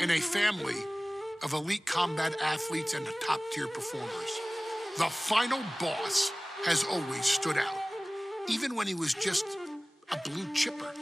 in a family of elite combat athletes and top-tier performers, the final boss has always stood out, even when he was just a blue chipper.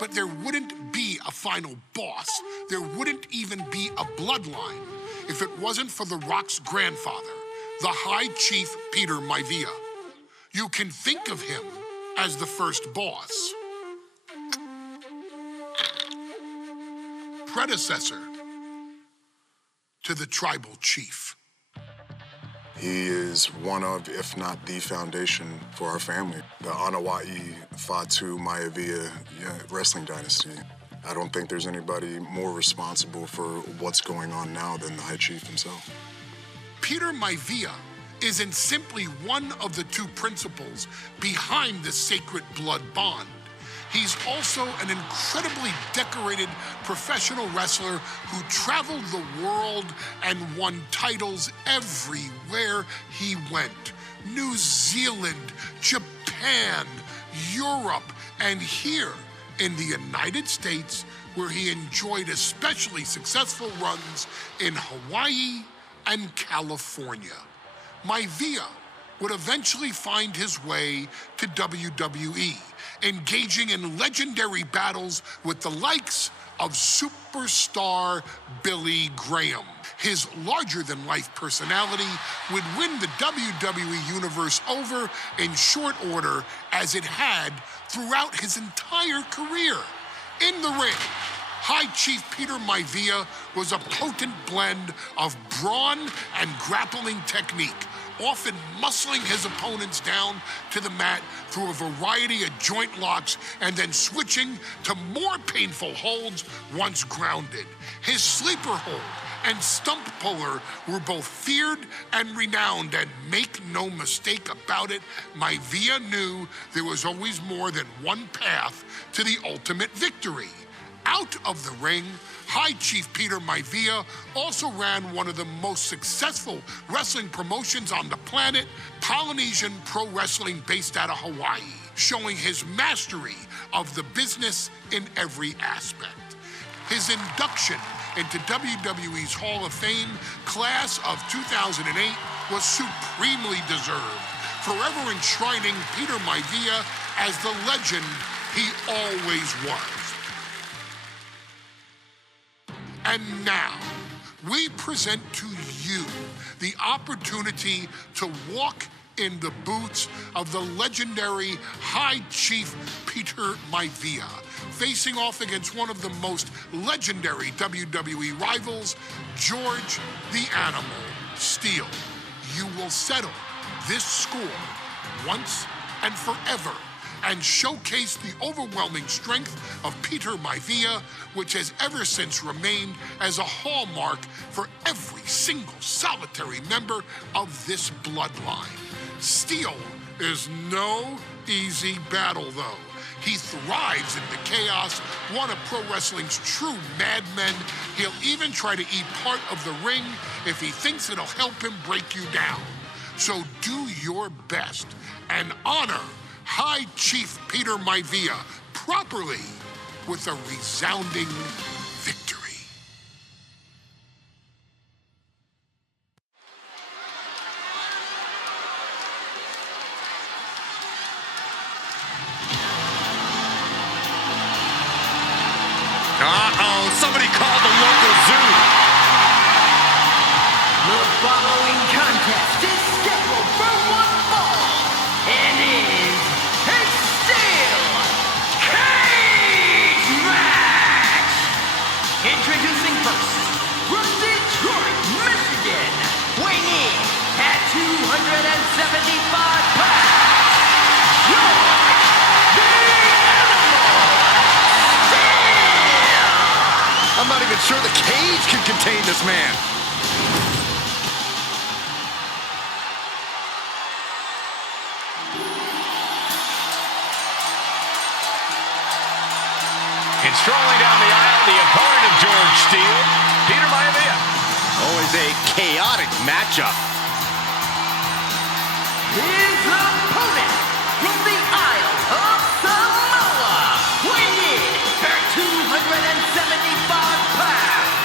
But there wouldn't be a final boss, there wouldn't even be a bloodline if it wasn't for The Rock's grandfather, the High Chief Peter Maivia. You can think of him as the first boss. Predecessor to the tribal chief. He is one of, if not the foundation for our family. The Anawa'i Fatu Maivia wrestling dynasty. I don't think there's anybody more responsible for what's going on now than the High Chief himself. Peter Maivia isn't simply one of the two principals behind the sacred blood bond. He's also an incredibly decorated professional wrestler who traveled the world and won titles everywhere he went. New Zealand, Japan, Europe, and here in the United States, where he enjoyed especially successful runs in Hawaii and California. Maivia would eventually find his way to WWE, engaging in legendary battles with the likes of superstar Billy Graham. His larger-than-life personality would win the WWE Universe over in short order, as it had throughout his entire career. In the ring, High Chief Peter Maivia was a potent blend of brawn and grappling technique, often muscling his opponents down to the mat through a variety of joint locks and then switching to more painful holds once grounded. His sleeper hold and stump puller were both feared and renowned, and make no mistake about it, Maivia knew there was always more than one path to the ultimate victory. Out of the ring, High Chief Peter Maivia also ran one of the most successful wrestling promotions on the planet, Polynesian Pro Wrestling, based out of Hawaii, showing his mastery of the business in every aspect. His induction into WWE's Hall of Fame class of 2008 was supremely deserved, forever enshrining Peter Maivia as the legend he always was. And now, we present to you the opportunity to walk in the boots of the legendary High Chief Peter Maivia, facing off against one of the most legendary WWE rivals, George the Animal Steele. You will settle this score once and forever, and showcase the overwhelming strength of Peter Maivia, which has ever since remained as a hallmark for every single solitary member of this bloodline. Steele is no easy battle, though. He thrives in the chaos, one of pro wrestling's true madmen. He'll even try to eat part of the ring if he thinks it'll help him break you down. So do your best and honor High Chief Peter Maivia properly with a resounding victory. Somebody called the local zoo. The following contest is scheduled for one fall and is a Steele Cage Match. Introducing first, from Detroit, Michigan, weighing in at 275 pounds, George the Animal Steele. I'm not even sure the cage can contain this man. And strolling down the aisle, the opponent of George Steele, Peter Maivia. Always a chaotic matchup. His opponent from the Isle of Samoa, weighing in at 275 pounds,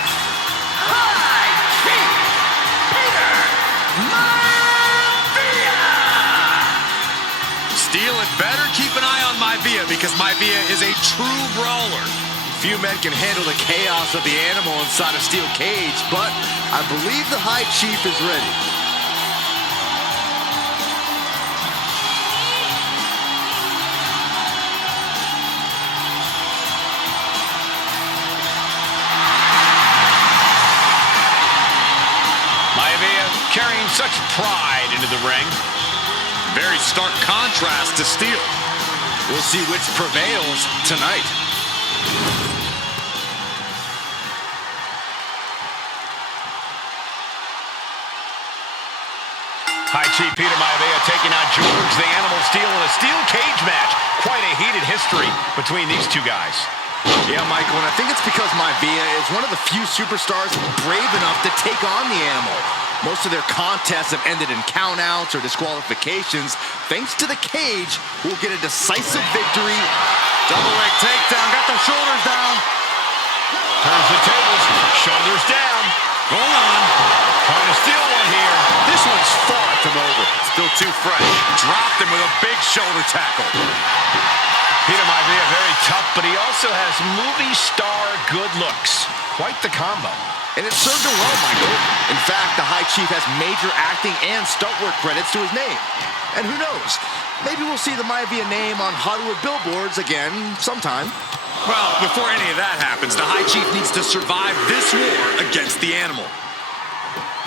Maivia is a true brawler. Few men can handle the chaos of the animal inside of Steele Cage, but I believe the High Chief is ready. Maivia carrying such pride into the ring. Very stark contrast to Steele. We'll see which prevails tonight. High Chief Peter Maivia taking on George the Animal Steele in a steel cage match. Quite a heated history between these two guys. Yeah, Michael, and I think it's because Maivia is one of the few superstars brave enough to take on the animal. Most of their contests have ended in countouts or disqualifications. Thanks to the cage, we'll get a decisive victory. Double leg takedown, got the shoulders down. Turns the tables, shoulders down. Hold on. Trying to steal one here. This one's far from over. Still too fresh. Dropped him with a big shoulder tackle. Peter Maivia very tough, but he also has movie star good looks. Quite the combo. And it served him well, Michael. In fact, the High Chief has major acting and stunt work credits to his name. And who knows? Maybe we'll see the Maivia name on Hollywood billboards again sometime. Well, before any of that happens, the High Chief needs to survive this war against the animal.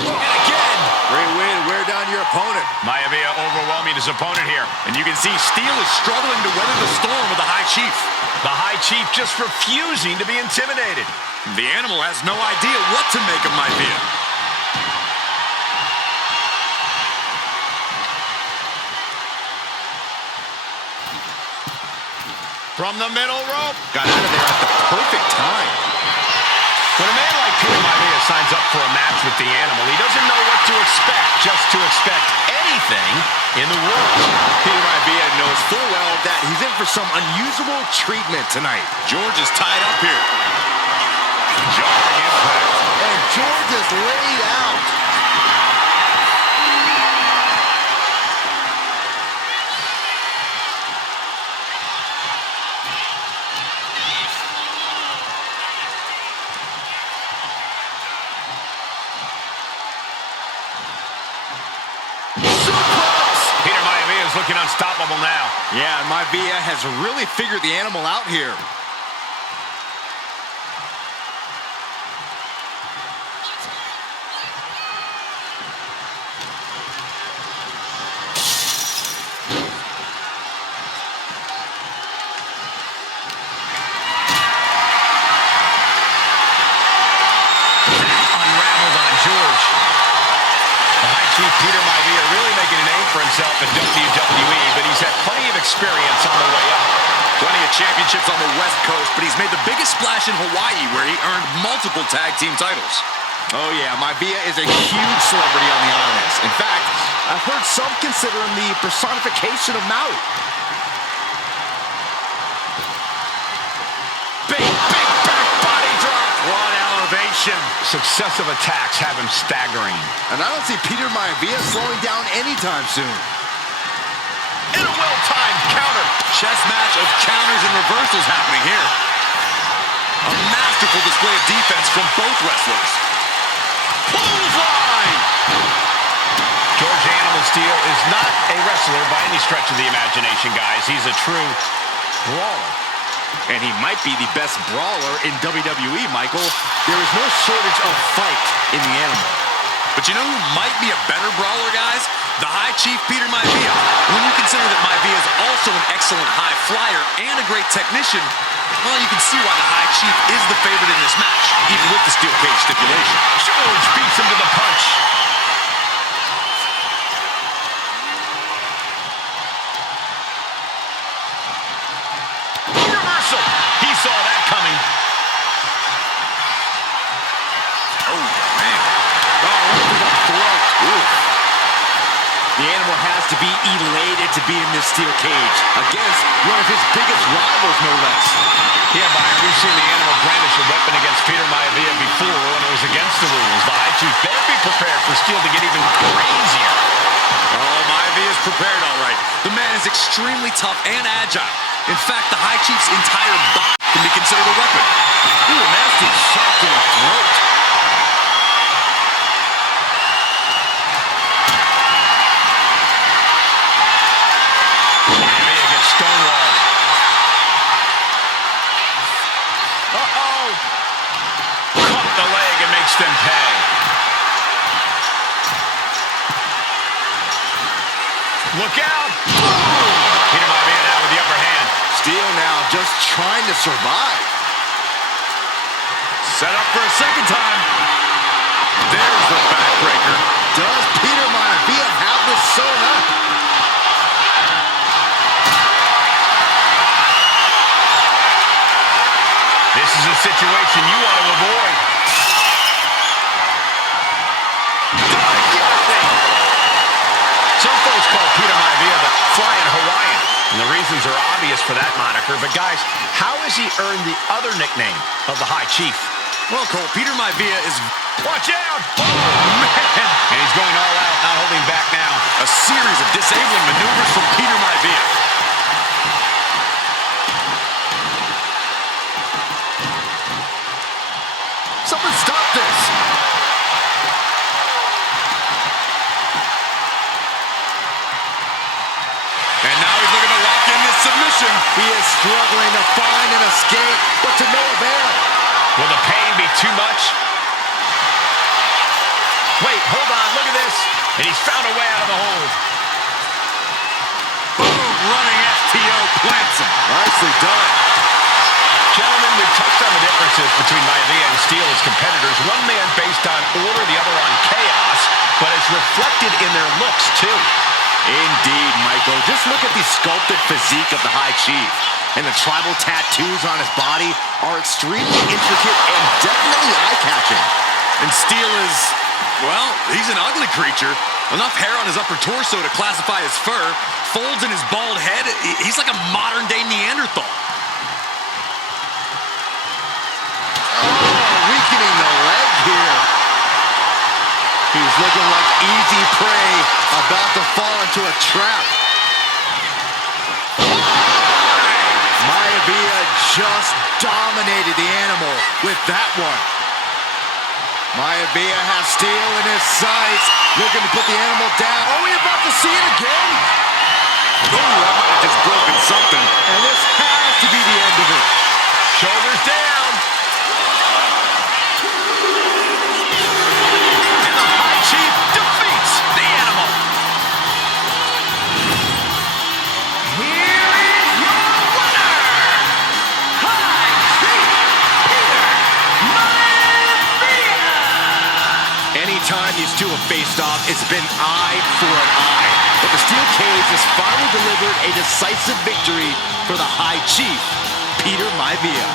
And again! Great way to wear down your opponent. Maivia overwhelming his opponent here. And you can see Steele is struggling to weather the storm with the High Chief. The High Chief just refusing to be intimidated. The animal has no idea what to make of Maivia. From the middle rope. Got out of there at the perfect time. When a man like Peter Maivia signs up for a match with the animal, he doesn't know what to expect, just to expect anything in the world. Peter Maivia knows full well that he's in for some unusual treatment tonight. George is tied up here. Jarring impact. And George is laid out. Peter Maivia is looking unstoppable now. Yeah, and Maivia has really figured the animal out here. Unraveled on George. The High Chief Peter Maivia really making a name for himself in WWE, but he's had plenty of experience on the way up. Plenty of championships on the West Coast, but he's made the biggest splash in Hawaii, where he earned multiple tag team titles. Oh yeah, Maivia is a huge celebrity on the islands. In fact, I've heard some consider him the personification of Maui. Big back body drop. One elevation. Successive attacks have him staggering. And I don't see Peter Maivia slowing down anytime soon. And a well-timed counter. Chess match of counters and reversals happening here. A masterful display of defense from both wrestlers. Clothesline! George Animal Steele is not a wrestler by any stretch of the imagination, guys. He's a true brawler. And he might be the best brawler in WWE, Michael. There is no shortage of fight in the animal. But you know who might be a better brawler, guys? The High Chief Peter Maivia. When you consider that Maivia is also an excellent high flyer and a great technician, well, you can see why the High Chief is the favorite in this match, even with the steel cage stipulation. George beats him to the punch. Reversal. He saw that coming. Oh, man. The animal has to be elated to be in this steel cage against one of his biggest rivals, no less. Yeah, Byron, we've seen the animal brandish a weapon against Peter Maivia before when it was against the rules. The High Chief better be prepared for Steele to get even crazier. Oh, Maivia is prepared, all right. The man is extremely tough and agile. In fact, the High Chief's entire body can be considered a weapon. Ooh, a nasty shot to the throat. Maivia gets stonewalled. Uh-oh. Caught the leg and makes them pay. Look out. Peter Maivia now with the upper hand. Steele now just trying to survive. Set up for a second time. There's the backbreaker. Does Peter Maivia have this sewn up? This is a situation you want to avoid. Some folks call Peter Maivia the Flying Hawaiian, and the reasons are obvious for that moniker. But guys, how has he earned the other nickname of the High Chief? Well, Cole, Peter Maivia is... Watch out! Oh, man! And he's going all out, not holding back now. a series of disabling maneuvers from Peter Maivia. Someone stop this! And now he's looking to lock in this submission. He is struggling to find an escape, but to no avail. Will the pain be too much? Wait, hold on, look at this. And he's found a way out of the hold. Boom, running FTO plants him. Nicely done. Gentlemen, we've touched on the differences between Maivia and Steele as competitors. One man based on order, the other on chaos, but it's reflected in their looks, too. Indeed, Michael. Just look at the sculpted physique of the High Chief. And the tribal tattoos on his body are extremely intricate and definitely eye-catching. And Steele is, well, he's an ugly creature. Enough hair on his upper torso to classify as fur. Folds in his bald head. He's like a modern-day Neanderthal. Oh, weakening the leg here. He's looking like easy prey, about to fall into a trap. Maivia just dominated the animal with that one. Maivia has Steele in his sights, looking to put the animal down. Are we about to see it again? Oh, I might have just broken something. And this has to be the end of it. Shoulders down. And the High Chief defeats the animal. Here is your winner, High Chief Peter Maivia. Anytime these two have faced off, it's been eye for an eye. But the Steel Cage has finally delivered a decisive victory for the High Chief, Peter Maivia.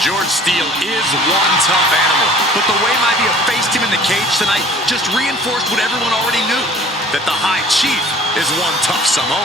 George Steele is one tough animal, but the way Maivia faced him in the cage tonight just reinforced what everyone already knew, that the High Chief is one tough Samoan.